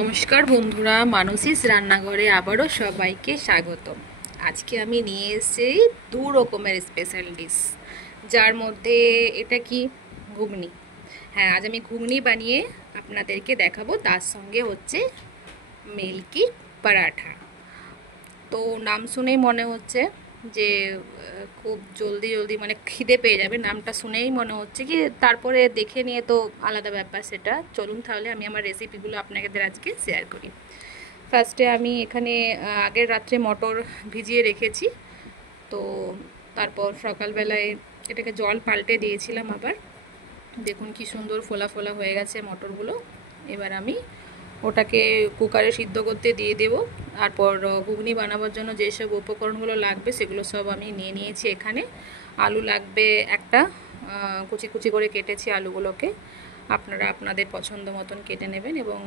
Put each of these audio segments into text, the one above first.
নমস্কার বন্ধুরা, মানসীস রান্নাঘরে আবারও সবাইকে স্বাগতম। আজকে আমি নিয়ে এসেছি দু রকমের স্পেশাল ডিশ, যার মধ্যে এটা কি ঘুগনি। হ্যাঁ, আজ আমি ঘুগনি বানিয়ে আপনাদেরকে দেখাবো। তার সঙ্গে হচ্ছে মিল্কি পরাঠা। তো নাম শুনেই মনে হচ্ছে যে খুব জলদি জলদি মানে খিদে পেয়ে যাবে। নামটা শুনেই মনে হচ্ছে কি, তারপরে দেখে নিয়ে তো আলাদা ব্যাপার সেটা। চলুন তাহলে আমি আমার রেসিপিগুলো আপনাদের আজকে শেয়ার করি। ফার্স্টে আমি এখানে আগের রাত্রে মটর ভিজিয়ে রেখেছি। তো তারপর সকালবেলায় এটাকে জল পাল্টে দিয়েছিলাম আবার। দেখুন কি সুন্দর ফোলা ফোলা হয়ে গেছে মটরগুলো। এবার আমি ওটাকে কুকারে সিদ্ধ করতে দিয়ে দেবো। তারপর ঘুগনি বানাবার জন্য যেসব উপকরণগুলো লাগবে সেগুলো সব আমি নিয়ে নিয়েছি। এখানে আলু লাগবে একটা, কুচি কুচি করে কেটেছি আলুগুলোকে। আপনারা আপনাদের পছন্দ মতন কেটে নেবেন। এবং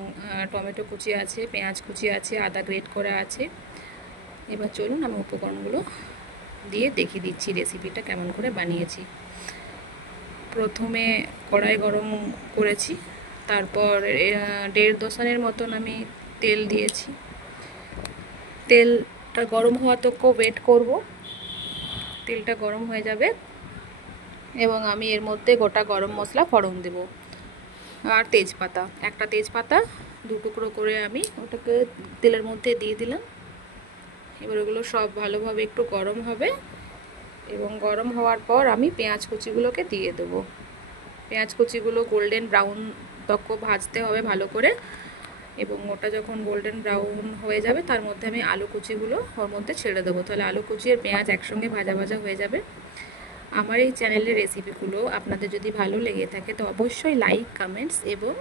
টমেটো কুচি আছে, পেঁয়াজ কুচি আছে, আদা গ্রেট করা আছে। এবার চলুন আমি উপকরণগুলো দিয়ে দেখিয়ে দিচ্ছি রেসিপিটা কেমন করে বানিয়েছি। প্রথমে কড়াই গরম করেছি, তারপর 1.5 দশানের মতন আমি তেল দিয়েছি। তেলটা গরম হওয়া তক ওয়েট করব। তেলটা গরম হয়ে যাবে এবং আমি এর মধ্যে গোটা গরম মশলা ফোড়ন দেব আর তেজপাতা, একটা তেজপাতা 2 টুকরো করে আমি ওটাকে তেলের মধ্যে দিয়ে দিলাম। এবার ওগুলো সব ভালোভাবে একটু গরম হবে এবং গরম হওয়ার পর আমি পেঁয়াজ কুচিগুলোকে দিয়ে দেবো। পেঁয়াজ কুচিগুলো গোল্ডেন ব্রাউন তক ভাজতে হবে ভালো করে। এবং ওটা যখন গোল্ডেন ব্রাউন হয়ে যাবে তার মধ্যে আমি আলু কুচিগুলো ওর মধ্যে ছেড়ে দেবো। তাহলে আলু কুচি আর পেঁয়াজ একসঙ্গে ভাজা ভাজা হয়ে যাবে। আমার এই চ্যানেলের রেসিপিগুলো আপনাদের যদি ভালো লেগে থাকে তো অবশ্যই লাইক, কমেন্টস এবং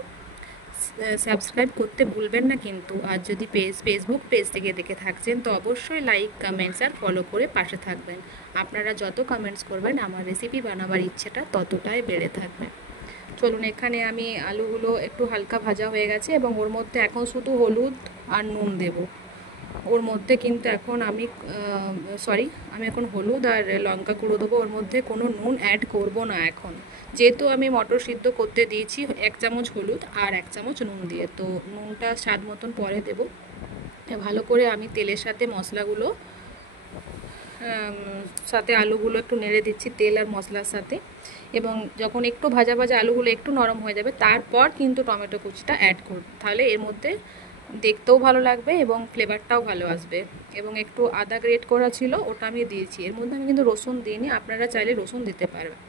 সাবস্ক্রাইব করতে ভুলবেন না কিন্তু। আর যদি ফেসবুক পেজ থেকে দেখে থাকছেন তো অবশ্যই লাইক, কমেন্টস আর ফলো করে পাশে থাকবেন। আপনারা যত কমেন্টস করবেন আমার রেসিপি বানাবার ইচ্ছেটা ততটাই বেড়ে থাকবে। চলুন, এখানে আমি আলুগুলো একটু হালকা ভাজা হয়ে গেছে এবং ওর মধ্যে এখন শুধু হলুদ আর নুন দেব। ওর মধ্যে কিন্তু এখন আমি এখন হলুদ আর লঙ্কা গুঁড়ো দেবো। ওর মধ্যে কোনো নুন অ্যাড করব না এখন, যেহেতু আমি মটর সিদ্ধ করতে দিয়েছি 1 চামচ হলুদ আর 1 চামচ নুন দিয়ে। তো নুনটা স্বাদ মতন পরে দেব। ভালো করে আমি তেলের সাথে মশলাগুলো সাথে আলুগুলো একটু নেড়ে দিচ্ছি তেল আর মশলার সাথে। এবং যখন একটু ভাজা ভাজা আলুগুলো একটু নরম হয়ে যাবে তারপর কিন্তু টমেটো কুচিটা অ্যাড করব। তাহলে এর মধ্যে দেখতেও ভালো লাগবে এবং ফ্লেভারটাও ভালো আসবে। এবং একটু আদা গ্রেট করা ছিল ওটা আমি দিয়েছি। এর মধ্যে আমি কিন্তু রসুন দিইনি, আপনারা চাইলে রসুন দিতে পারবেন।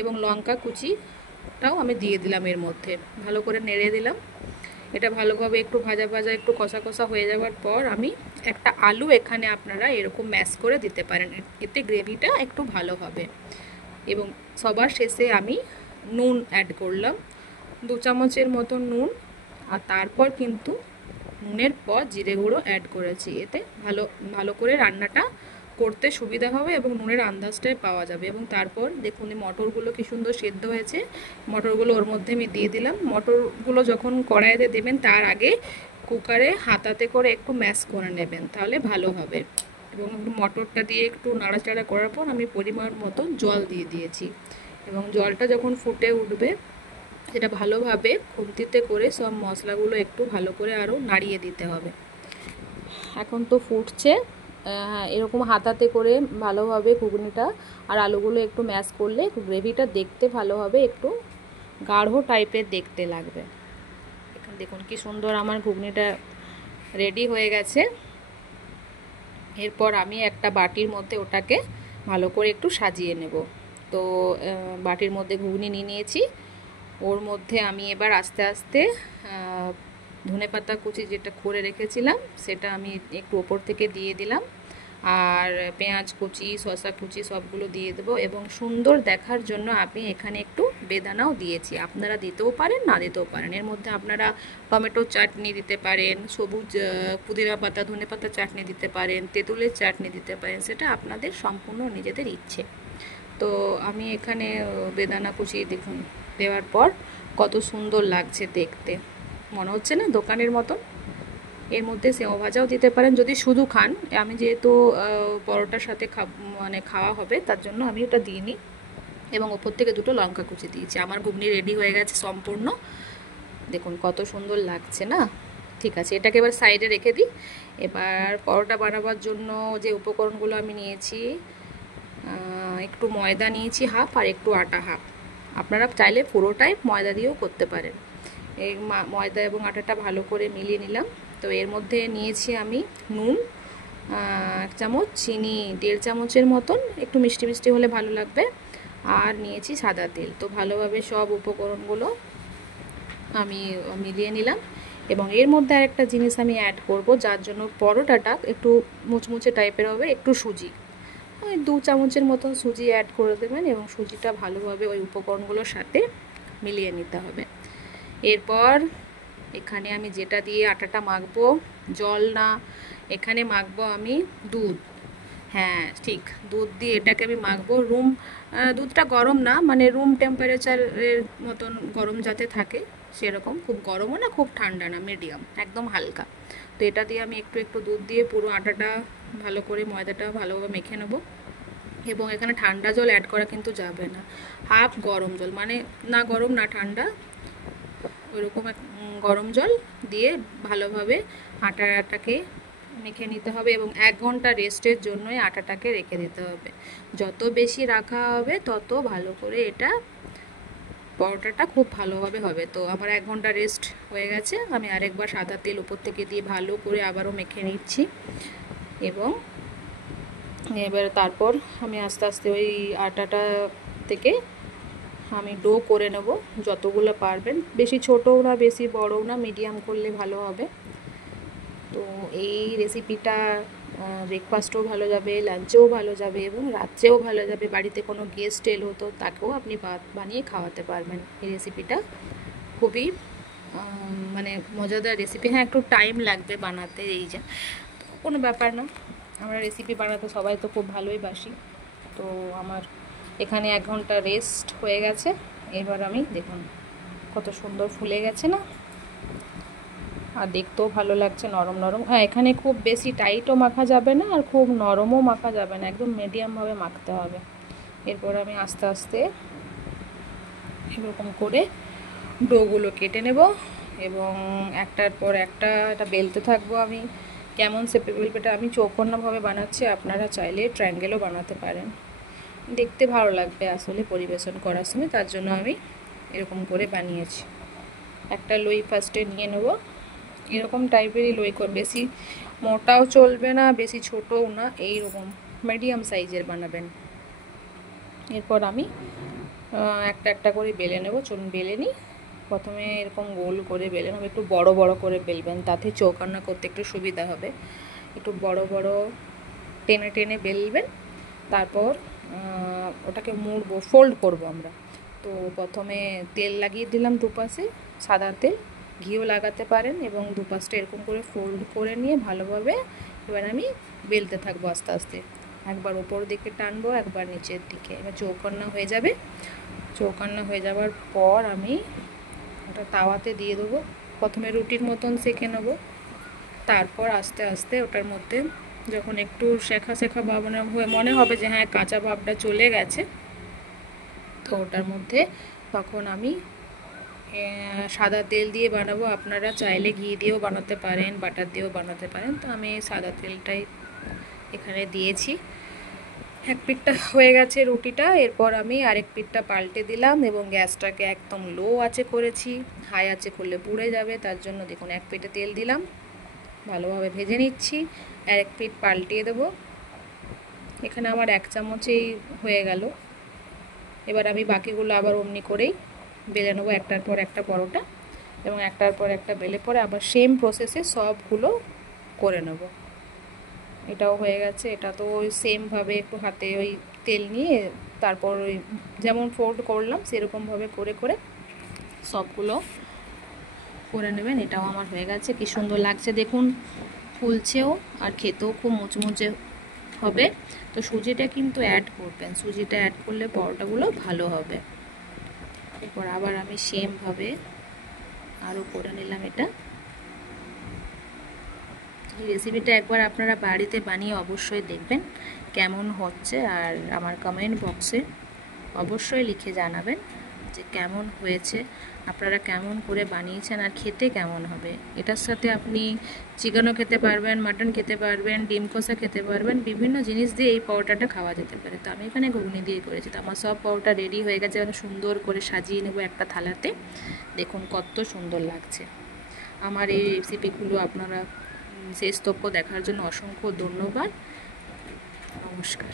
এবং লঙ্কা কুচিটাও আমি দিয়ে দিলাম এর মধ্যে, ভালো করে নেড়ে দিলাম। এটা ভালোভাবে একটু ভাজা ভাজা একটু কষা কষা হয়ে যাওয়ার পর আমি একটা আলু এখানে আপনারা এরকম ম্যাশ করে দিতে পারেন, এতে গ্রেভিটা একটু ভালো হবে। এবং সবার শেষে আমি নুন অ্যাড করলাম, 2 চামচের মতো নুন। আর তারপর কিন্তু নুনের পর জিরে গুঁড়ো অ্যাড করেছি। এতে ভালো ভালো করে রান্নাটা করতে সুবিধা হবে এবং নুনের আন্দাজটাই পাওয়া যাবে। এবং তারপর দেখুন এই মটরগুলো কি সুন্দর সেদ্ধ হয়েছে। মটরগুলো ওর মধ্যে আমি দিয়ে দিলাম। মটরগুলো যখন কড়াইতে দেবেন তার আগে কুকারে হাতাতে করে একটু ম্যাশ করে নেবেন, তাহলে ভালো হবে। এবং মটরটা দিয়ে একটু নাড়াচাড়া করার পর আমি পরিমাণ মতো জল দিয়ে দিয়েছি। এবং জলটা যখন ফুটে উঠবে সেটা ভালোভাবে খুন্তিতে করে সব মশলাগুলো একটু ভালো করে আরও নাড়িয়ে দিতে হবে। এখন তো ফুটছে, এরকম হাতাতে করে ভালোভাবে ঘুগনিটা আর আলুগুলো একটু ম্যাশ করলে গ্রেভিটা দেখতে ভালো হবে, একটু গাঢ় টাইপের দেখতে লাগবে। এখন দেখুন কি সুন্দর আমার ঘুগনিটা রেডি হয়ে গেছে। এরপর আমি একটা বাটির মধ্যে ওটাকে ভালো করে একটু সাজিয়ে নেব। তো বাটির মধ্যে ঘুগনি নিয়ে নিয়েছি। ওর মধ্যে আমি এবার আস্তে আস্তে ধনেপাতা কুচি যেটা করে রেখেছিলাম সেটা আমি একটু ওপর থেকে দিয়ে দিলাম। আর পেঁয়াজ কুচি, শসা কুচি সবগুলো দিয়ে দেবো। এবং সুন্দর দেখার জন্য আমি এখানে একটু বেদানাও দিয়েছি, আপনারা দিতেও পারেন না দিতেও পারেন। এর মধ্যে আপনারা টমেটোর চাটনি দিতে পারেন, সবুজ পুদিনা পাতা ধনে পাতা চাটনি দিতে পারেন, তেঁতুলের চাটনি দিতে পারেন, সেটা আপনাদের সম্পূর্ণ নিজেদের ইচ্ছে। তো আমি এখানে বেদানা কুচি দেখুন দেওয়ার পর কত সুন্দর লাগছে দেখতে, মনে হচ্ছে না দোকানের মতো। এর মধ্যে সেও ভাজাও দিতে পারেন যদি শুধু খান। আমি যেহেতু পরোটার সাথে খাওয়া হবে তার জন্য আমি ওটা দিইনি। এবং ওপর থেকে 2টো লঙ্কা কুচি দিয়েছি। আমার ঘুগনি রেডি হয়ে গেছে সম্পূর্ণ। দেখুন কত সুন্দর লাগছে না। ঠিক আছে, এটাকে এবার সাইডে রেখে দিই। এবার পরোটা বানাবার জন্য যে উপকরণগুলো আমি নিয়েছি, একটু ময়দা নিয়েছি হাফ, আর একটু আটা হাফ। আপনারা চাইলে পুরোটাই ময়দা দিয়েও করতে পারেন। এই ময়দা এবং আটাটা ভালো করে মিলিয়ে নিলাম। তো এর মধ্যে নিয়েছি আমি নুন 1 চামচ, চিনি 1.5 চামচের মতন, একটু মিষ্টি মিষ্টি হলে ভালো লাগবে, আর নিয়েছি সাদা তেল। তো ভালোভাবে সব উপকরণগুলো আমি মিলিয়ে নিলাম। এবং এর মধ্যে আরেকটা জিনিস আমি অ্যাড করব, যার জন্য পরোটাটা একটু মুচমুচে টাইপের হবে, একটু সুজি। ওই 2 চামচের মতন সুজি অ্যাড করে দেবেন এবং সুজিটা ভালোভাবে ওই উপকরণগুলোর সাথে মিলিয়ে নিতে হবে। এরপর এখানে আমি যেটা দিয়ে আটাটা মাখবো, জল না, এখানে মাখবো আমি দুধ। হ্যাঁ ঠিক, দুধ দিয়ে এটাকে আমি মাখবো। দুধটা গরম না, মানে রুম টেম্পারেচারের মতন গরম যাতে থাকে সেরকম, খুব গরমও না খুব ঠান্ডা না, মিডিয়াম একদম হালকা। তো এটা দিয়ে আমি একটু একটু দুধ দিয়ে পুরো আটাটা ভালো করে, ময়দাটা ভালোভাবে মেখে নেব। এবং এখানে ঠান্ডা জল অ্যাড করা কিন্তু যাবে না, হাফ গরম জল, মানে না গরম না ঠান্ডা, ওইরকম গরম জল দিয়ে ভালোভাবে আটাটাকে মেখে নিতে হবে। এবং 1 ঘন্টা রেস্টের জন্যই আটাটাকে রেখে দিতে হবে। যত বেশি রাখা হবে তত ভালো করে এটা পরোটাটা খুব ভালোভাবে হবে। তো আমার 1 ঘন্টা রেস্ট হয়ে গেছে। আমি আরেকবার সাদা তেল উপর থেকে দিয়ে ভালো করে আবারও মেখে নিচ্ছি। এবং এবার তারপর আমি আস্তে আস্তে ওই আটাটা থেকে আমি ডো করে নেব, যতগুলো পারবেন। বেশি ছোটও না বেশি বড়ও না, মিডিয়াম করলে ভালো হবে। তো এই রেসিপিটা ব্রেকফাস্টেও ভালো যাবে, লাঞ্চেও ভালো যাবে এবং রাত্রেও ভালো যাবে। বাড়িতে কোনো গেস্ট এলো তো তাকেও আপনি বানিয়ে খাওয়াতে পারবেন। এই রেসিপিটা খুবই মানে মজাদার রেসিপি। হ্যাঁ একটু টাইম লাগবে বানাতে, এই যে কোনো ব্যাপার না, আমরা রেসিপি বানাতে সবাই তো খুব ভালোই বাসি। তো আমার এখানে 1 ঘন্টা রেস্ট হয়ে গেছে। এবার আমি দেখুন কত সুন্দর ফুলে গেছে না, আর দেখতেও ভালো লাগছে, নরম নরম। হ্যাঁ এখানে খুব বেশি টাইটও মাখা যাবে না আর খুব নরমও মাখা যাবে না, একদম মিডিয়ামভাবে মাখতে হবে। এরপর আমি আস্তে আস্তে এরকম করে ডোগুলো কেটে নেব এবং একটার পর একটা এটা বেলতে থাকবো। আমি কেমন শেপে বেলবো, এটা আমি চৌকোন্নভাবে বানাচ্ছি, আপনারা চাইলে ট্রায়াঙ্গেলও বানাতে পারেন, দেখতে ভালো লাগবে আসলে পরিবেশন করার সময়, তার জন্য আমি এরকম করে বানিয়েছি। একটা লই ফার্স্টে নিয়ে নেব, এরকম টাইপেরই লই, বেশি মোটাও চলবে না বেশি ছোটও না, এইরকম মিডিয়াম সাইজের বানাবেন। এরপর আমি একটা একটা করে বেলে নেব। চলুন বেলে নিই। প্রথমে এরকম গোল করে বেলে নেব, একটু বড় বড় করে বেলবেন, তাতে চৌকান্না করতে একটু সুবিধা হবে। একটু বড় বড় টেনে টেনে বেলবেন। তারপর ওটাকে মুড়বো, ফোল্ড করব আমরা। তো প্রথমে তেল লাগিয়ে দিলাম দুপাশে, সাদা তেল, ঘিও লাগাতে পারেন, এবং দুপাশটা এরকম করে ফোল্ড করে নিয়ে ভালোভাবে এবার আমি বেলতে থাকবো আস্তে আস্তে। একবার ওপর দিকে টানবো, একবার নিচের দিকে। এবার চৌকান্না হয়ে যাবে। চৌকান্না হয়ে যাওয়ার পর আমি ওটা তাওয়াতে দিয়ে দেবো। প্রথমে রুটির মতন সেঁকে নেবো, তারপর আস্তে আস্তে ওটার মধ্যে যখন একটু শেখা শেখা ভাব মনে হবে যে হ্যাঁ কাঁচা ভাবটা চলে গেছে, তো ওটার মধ্যে তখন আমি সাদা তেল দিয়ে বানাবো। আপনারা চাইলে ঘি দিয়েও বানাতে পারেন, বাটার দিয়েও বানাতে পারেন। তো আমি সাদা তেলটাই এখানে দিয়েছি। এক পিঠটা হয়ে গেছে রুটিটা, এরপর আমি আরেক পিঠটা পাল্টে দিলাম এবং গ্যাসটাকে একদম লো আঁচে করেছি, হাই আঁচে করলে পুড়ে যাবে। তার জন্য দেখুন এক পিঠে তেল দিলাম, ভালোভাবে ভেজে নিচ্ছি। আরেক পিঠ পাল্টিয়ে দেবো। এখানে আমার 1 চামচেই হয়ে গেল। এবার আমি বাকিগুলো আবার অমনি করেই বেলে নেবো, একটার পর একটা পরোটা, এবং একটার পর একটা বেলে পরে আবার সেম প্রসেসে সবগুলো করে নেব। এটাও হয়ে গেছে। এটা তো ওই সেমভাবে একটু হাতে ওই তেল নিয়ে তারপর ওই যেমন ফোল্ড করলাম সেরকমভাবে করে করে সবগুলো করে নেবেন। এটাও আমার হয়ে গেছে। কি সুন্দর লাগছে দেখুন, ফুলছেও আর খেতেও খুব মুচমুচে হবে। তো সুজিটা কিন্তু অ্যাড করবেন, সুজিটা অ্যাড করলে পরোটাগুলো ভালো হবে। এরপর আবার আমি সেমভাবে আরও করে নিলাম। এটা এই রেসিপিটা একবার আপনারা বাড়িতে বানিয়ে অবশ্যই দেখবেন কেমন হচ্ছে, আর আমার কমেন্ট বক্সে অবশ্যই লিখে জানাবেন। যে কেমন হয়েছে, আপনারা কেমন করে বানিয়েছেন আর খেতে কেমন হবে। এটার সাথে আপনি চিকেনও খেতে পারবেন, মাটন খেতে পারবেন, ডিম কষা খেতে পারবেন, বিভিন্ন জিনিস দিয়ে এই পরোটাটা খাওয়া যেতে পারে। তো আমি এখানে ঘুগনি দিয়ে করেছি। তো আমার সব পরোটা রেডি হয়ে গেছে, মানে সুন্দর করে সাজিয়ে নেব একটা থালাতে। দেখুন কত সুন্দর লাগছে। আমার এই রেসিপিগুলো আপনারা শেষ তক্য দেখার জন্য অসংখ্য ধন্যবাদ। নমস্কার।